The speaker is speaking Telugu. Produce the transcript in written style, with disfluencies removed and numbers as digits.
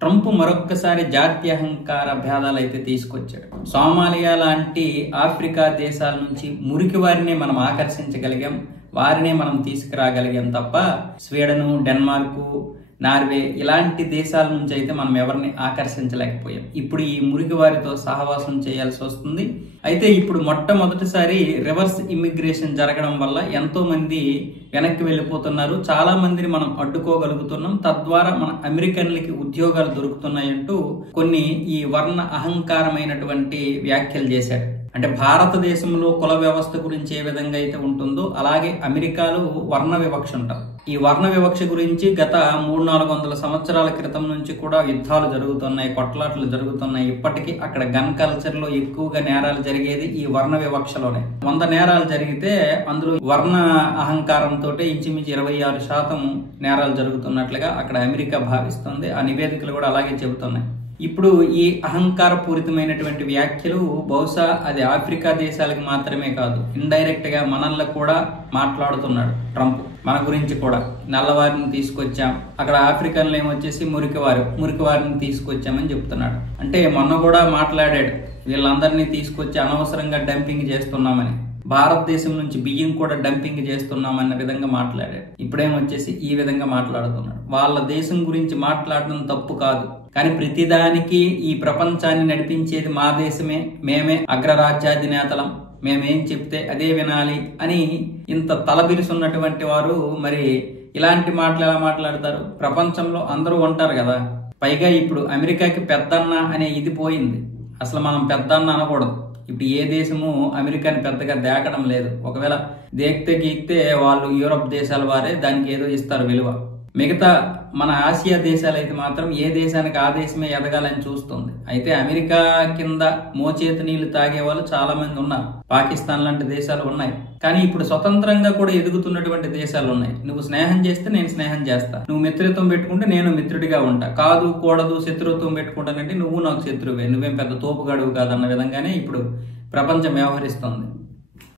ట్రంప్ మరొక్కసారి జాతీయ అహంకార భేదాలు అయితే తీసుకొచ్చాడు. సోమాలియా లాంటి ఆఫ్రికా దేశాల నుంచి మురికి వారిని మనం ఆకర్షించగలిగాం, వారినే మనం తీసుకురాగలిగాం తప్ప స్వీడను, డెన్మార్కు, నార్వే ఇలాంటి దేశాల నుంచి అయితే మనం ఎవరిని ఆకర్షించలేకపోయాం. ఇప్పుడు ఈ మురికి వారితో సహవాసం చేయాల్సి వస్తుంది. అయితే ఇప్పుడు మొట్టమొదటిసారి రివర్స్ ఇమ్మిగ్రేషన్ జరగడం వల్ల ఎంతో మంది వెనక్కి వెళ్ళిపోతున్నారు. చాలా మందిని మనం అడ్డుకోగలుగుతున్నాం. తద్వారా మన అమెరికన్లకి ఉద్యోగాలు దొరుకుతున్నాయంటూ కొన్ని ఈ వర్ణ అహంకారమైనటువంటి వ్యాఖ్యలు చేశాడు. అంటే భారతదేశంలో కుల వ్యవస్థ గురించి ఏ విధంగా అయితే ఉంటుందో అలాగే అమెరికాలో వర్ణ వివక్ష ఉంటారు. ఈ వర్ణ వివక్ష గురించి గత 300-400 సంవత్సరాల క్రితం నుంచి కూడా యుద్ధాలు జరుగుతున్నాయి, కొట్లాట్లు జరుగుతున్నాయి. ఇప్పటికీ అక్కడ గన్ కల్చర్ లో ఎక్కువగా నేరాలు జరిగేది ఈ వర్ణ వివక్షలోనే. 100 నేరాలు జరిగితే అందులో వర్ణ అహంకారంతో ఇంచుమించు 26% నేరాలు జరుగుతున్నట్లుగా అక్కడ అమెరికా భావిస్తుంది. ఆ నివేదికలు కూడా అలాగే చెబుతున్నాయి. ఇప్పుడు ఈ అహంకార పూరితమైనటువంటి వ్యాఖ్యలు బహుశా అది ఆఫ్రికా దేశాలకు మాత్రమే కాదు, ఇండైరెక్ట్ గా మనల్ని కూడా మాట్లాడుతున్నాడు ట్రంప్. మన గురించి కూడా నల్లవారిని తీసుకొచ్చాం, అక్కడ ఆఫ్రికన్లు ఏమొచ్చేసి మురికివారిని తీసుకొచ్చామని చెప్తున్నాడు. అంటే మొన్న కూడా మాట్లాడాడు, వీళ్ళందరినీ తీసుకొచ్చి అనవసరంగా డంపింగ్ చేస్తున్నామని, భారతదేశం నుంచి బియ్యం కూడా డంపింగ్ చేస్తున్నామన్న విధంగా మాట్లాడాడు. ఇప్పుడేమొచ్చేసి ఈ విధంగా మాట్లాడుతున్నాడు. వాళ్ళ దేశం గురించి మాట్లాడడం తప్పు కాదు, కానీ ప్రతిదానికి ఈ ప్రపంచాన్ని నడిపించేది మా దేశమే, మేమే అగ్రరాజ్యాధినేతలం, మేమేం చెప్తే అదే వినాలి అని ఇంత తలబిరుసున్నటువంటి వారు మరి ఇలాంటి మాటలు ఎలా మాట్లాడతారు? ప్రపంచంలో అందరూ ఉంటారు కదా. పైగా ఇప్పుడు అమెరికాకి పెద్దన్న అనే ఇది పోయింది. అసలు మనం పెద్దన్న అనకూడదు. ఇప్పుడు ఏ దేశము అమెరికాని పెద్దగా దేకడం లేదు. ఒకవేళ దేకితే గీక్తే వాళ్ళు యూరప్ దేశాల వారే దానికి ఏదో ఇస్తారు విలువ. మిగతా మన ఆసియా దేశాలు అయితే మాత్రం ఏ దేశానికి ఆ దేశమే ఎదగాలని చూస్తుంది. అయితే అమెరికా కింద మోచేతి నీళ్లు తాగే వాళ్ళు చాలా మంది ఉన్నారు. పాకిస్తాన్ లాంటి దేశాలు ఉన్నాయి. కానీ ఇప్పుడు స్వతంత్రంగా కూడా ఎదుగుతున్నటువంటి దేశాలు ఉన్నాయి. నువ్వు స్నేహం చేస్తే నేను స్నేహం చేస్తా, నువ్వు మిత్రత్వం పెట్టుకుంటే నేను మిత్రుడిగా ఉంటా, కాదు కూడదు శత్రుత్వం పెట్టుకుంటానంటే నువ్వు నాకు శత్రువే, నువ్వేం పెద్ద తోపుగాడువు కాదన్న విధంగానే ఇప్పుడు ప్రపంచం వ్యవహరిస్తుంది.